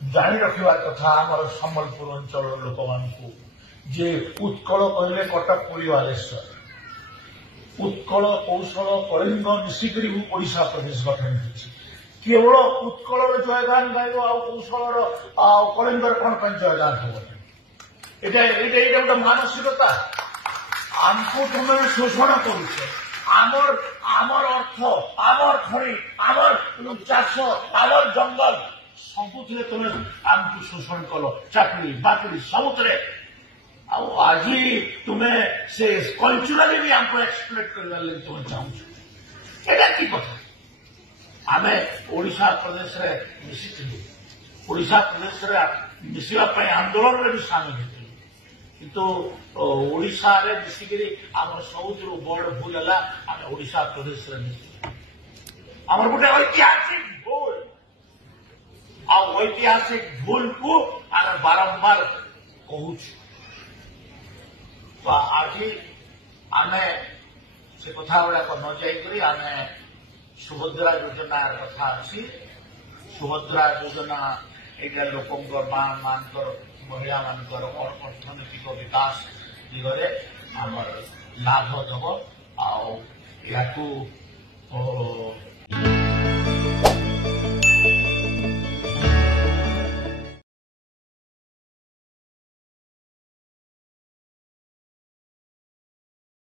जानी रखा कथा आमर सम्बलपुर अंचल लोक मानू जे उत्कल कहले कटक पुरी बालेश्वर उत्कल कौशल कलिंग मिसिक ओडिशा प्रदेश गठन होती केवल उत्कल जयगान गाइब कौशल कलिंगर कौन जयगान हम गोटे मानसिकता आमको तुम शोषण कर अर्थ आमर खड़ी आमर चाष आमर जंगल सबुथे तुम आमको शोषण कल चाकरी बाकरी सबुथे आज तुम्हें से कल्चराली भी हमको एक्सप्लोट करने लगे तुम चाहूँ एटा की कथा आमे ओडिशा प्रदेश रे मिसिथिलु ओडिशा प्रदेश रे मिसिबा आंदोलन रे भी सामिल होती किंतु ओडिशा रे मिसिकरी आम सबुठु बड़ भूल है आम ओडिशा प्रदेश रे मिसिलु आम गोटे ऐतिहासिक भूल ऐतिहासिक भूल को आम बारंबार कहूँ तो आज आम से कथा गुड़ाक न जाकर आम सुभद्रा योजना कथा अच्छी सुभद्रा योजना एटा लोक मां मान महिला मान अर्थनैतिक विकास दिगरे आमर लाभ दब आ